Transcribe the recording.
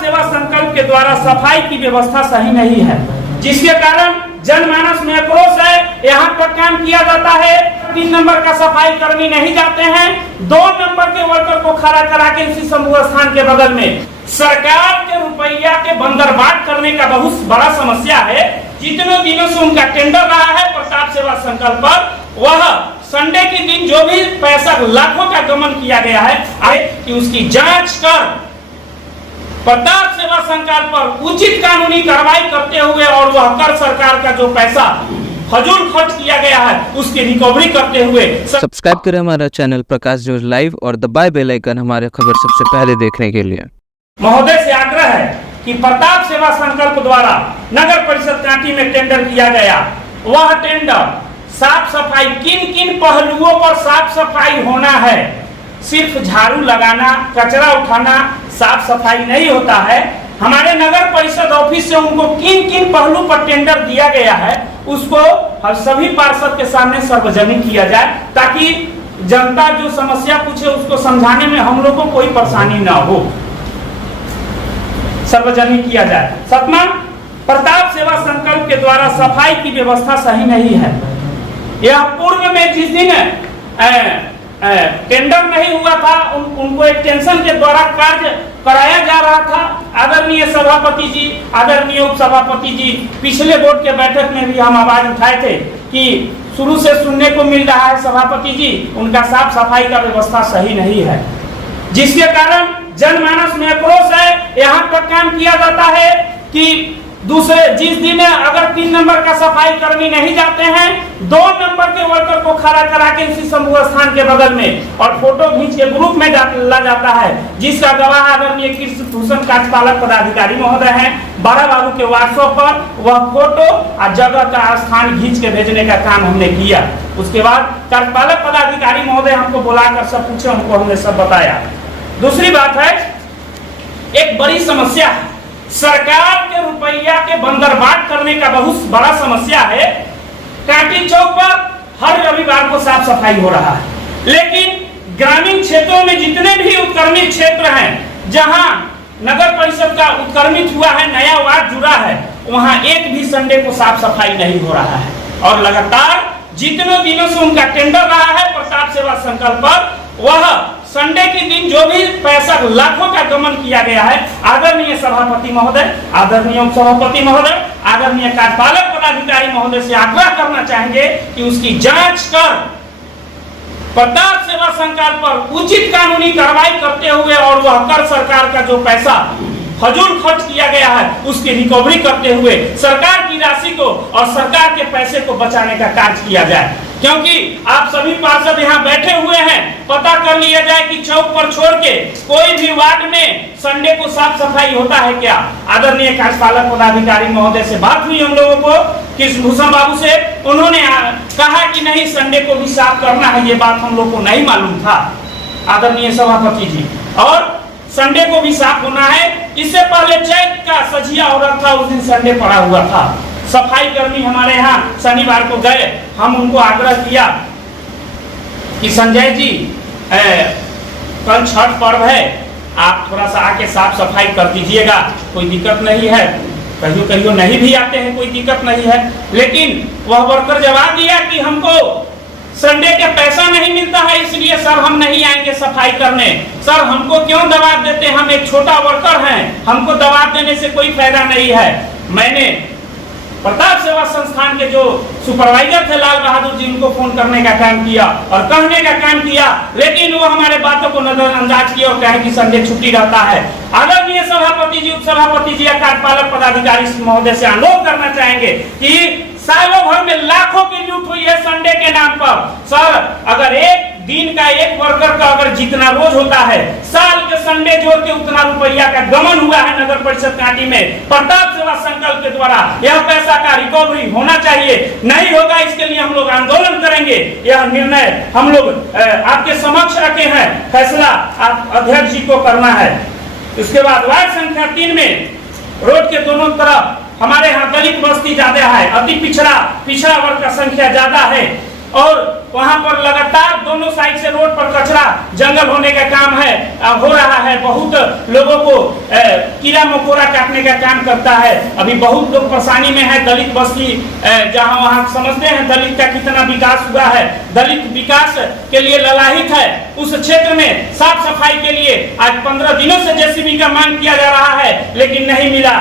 प्रताप सेवा संकल्प के द्वारा सफाई की व्यवस्था सही नहीं है, जिसके कारण जनमानस में आक्रोश है। यहाँ पर काम किया जाता है, 3 नंबर का सफाई कर्मी नहीं जाते हैं, 2 नंबर के वर्कर को खड़ा करा के उसी समूह स्थान के बगल में सरकार के रुपया के बंदरबाट करने का बहुत बड़ा समस्या है। जितने दिनों से उनका टेंडर रहा है प्रताप सेवा संकल्प पर, वह संडे के दिन जो भी पैसा लाखों का गमन किया गया है कि उसकी जांच कर प्रताप सेवा संकल्प पर उचित कानूनी कार्रवाई करते हुए और वह कर सरकार का जो पैसा फजूल खर्च किया गया है उसकी रिकवरी करते हुए सब्सक्राइब करें हमारा चैनल प्रकाश न्यूज लाइव और दबाए बेल आइकन हमारे खबर सबसे पहले देखने के लिए। महोदय से आग्रह है कि प्रताप सेवा संकल्प द्वारा नगर परिषद कांटी में टेंडर किया गया, वह टेंडर साफ सफाई किन किन पहलुओं पर साफ सफाई होना है, सिर्फ झाड़ू लगाना, कचरा उठाना साफ सफाई नहीं होता है। हमारे नगर परिषद ऑफिस से उनको किन किन पहलू पर टेंडर दिया गया है उसको हम सभी पार्षद के सामने सार्वजनिक किया जाए, ताकि जनता जो समस्या पूछे उसको समझाने में हम लोग को कोई परेशानी ना हो, सार्वजनिक किया जाए। 7वां, प्रताप सेवा संकल्प के द्वारा सफाई की व्यवस्था सही नहीं है। यह पूर्व में जिस दिन टेंडर नहीं हुआ था उनको एक्सटेंशन के द्वारा कार्य कराया जा रहा था। आदरणीय सभापति जी, आदरणीय उप सभापति जी, पिछले बोर्ड के बैठक में भी हम आवाज उठाए थे कि शुरू से सुनने को मिल रहा है सभापति जी उनका साफ सफाई का व्यवस्था सही नहीं है, जिसके कारण जनमानस में आक्रोश है। यहाँ पर काम किया जाता है कि दूसरे जिस दिन अगर 3 नंबर का सफाई कर्मी नहीं जाते हैं, 2 नंबर के वर्कर को खड़ा करा के उसी समूह स्थान के बगल में और फोटो खींच के ग्रुप में डाला जाता है, जिसका गवाह आदरणीय कृष्ण भूषण कार्यपालक पदाधिकारी महोदय हैं। बड़ा बाबू के व्हाट्सएप पर वह फोटो और जगह का स्थान खींच के भेजने का काम हमने किया। उसके बाद कार्यपालक पदाधिकारी महोदय हमको बुलाकर सब पूछे, हमको हमने सब बताया। दूसरी बात है, एक बड़ी समस्या है, सरकार के रुपया के बंदरबाट करने का बहुत बड़ा समस्या है। कांटी चौक पर हर रविवार को साफ सफाई हो रहा है, लेकिन ग्रामीण क्षेत्रों में जितने भी उत्क्रमित क्षेत्र हैं जहां नगर परिषद का उत्क्रमित हुआ है, नया वार्ड जुड़ा है, वहां एक भी संडे को साफ सफाई नहीं हो रहा है। और लगातार जितने दिनों से उनका टेंडर रहा है प्रताप सेवा संकल्प पर, वह संडे के दिन जो भी पैसा लाखों का गमन किया गया है, आदरणीय सभापति महोदय, आदरणीय उप सभापति महोदय, आदरणीय कार्यपालक पदाधिकारी महोदय से आग्रह करना चाहेंगे कि उसकी जांच कर प्रताप सेवा संकल्प पर उचित कानूनी कार्रवाई करते हुए और वह कर सरकार का जो पैसा फजूल खर्च किया गया है उसकी रिकवरी करते हुए सरकार की राशि को और सरकार के पैसे को बचाने का कार्य किया जाए। क्योंकि आप सभी पार्षद यहाँ बैठे हुए हैं, पता कर लिया जाए कि चौक पर छोड़ के कोई भी वार्ड में संडे को साफ सफाई होता है क्या। आदरणीय कार्यपालक पदाधिकारी महोदय से बात हुई हम लोगों को, कृष्ण भूषण बाबू से, उन्होंने कहा कि नहीं संडे को भी साफ करना है, ये बात हम लोग को नहीं मालूम था आदरणीय सभापति जी, और संडे को भी साफ होना है। इससे पहले चैत का सझिया हो रहा था, उस दिन संडे पड़ा हुआ था। सफाई कर्मी हमारे यहाँ शनिवार को गए, हम उनको आग्रह किया कि संजय जी कल छठ पर्व है, आप थोड़ा सा आके साफ सफाई कर दीजिएगा, कोई दिक्कत नहीं है। कहियो कहियो नहीं भी आते हैं, कोई दिक्कत नहीं है। लेकिन वह वर्कर जवाब दिया कि हमको संडे के पैसा नहीं मिलता है, इसलिए सर हम नहीं आएंगे सफाई करने। सर हमको क्यों दबाव देते, हम एक छोटा वर्कर हैं, हमको दबाव देने से कोई फायदा नहीं है। मैंने प्रताप सेवा संस्थान के जो सुपरवाइजर थे लाल बहादुर जी, उनको फोन करने का काम किया और कहने का काम किया, लेकिन वो हमारे बातों को नजरअंदाज किया और कहे कि संडे छुट्टी रहता है। आदरणीय सभापति जी, उप सभापति जी या कार्यपालक पदाधिकारी महोदय से अनुरोध करना चाहेंगे कि सालों भर में लाखों की लूट हुई है संडे के नाम पर। सर अगर एक दिन का एक वर्कर का अगर जितना रोज होता है, साल के संडे जोड़ के उतना रुपया का गमन हुआ है नगर परिषद कांटी में। प्रताप सेवा संकल्प के द्वारा यह पैसा का रिकवरी होना चाहिए, नहीं होगा इसके लिए हम लोग आंदोलन करेंगे। यह निर्णय हम लोग आपके समक्ष रखे हैं, फैसला आप अध्यक्ष जी को करना है। उसके बाद वार्ड संख्या 3 में रोड के दोनों तरफ हमारे यहाँ दलित बस्ती ज्यादा है, अति पिछड़ा वर्ग का संख्या ज्यादा है। और वहां पर लगातार दोनों साइड से रोड पर कचरा जंगल होने का काम है हो रहा है। बहुत लोगों को कीड़ा मकोड़ा काटने का काम करता है। अभी बहुत लोग परेशानी में है। दलित बस्ती जहां वहां समझते हैं दलित का कितना विकास हुआ है, दलित विकास के लिए ललाहित है। उस क्षेत्र में साफ सफाई के लिए आज 15 दिनों से जेसीबी का मांग किया जा रहा है, लेकिन नहीं मिला।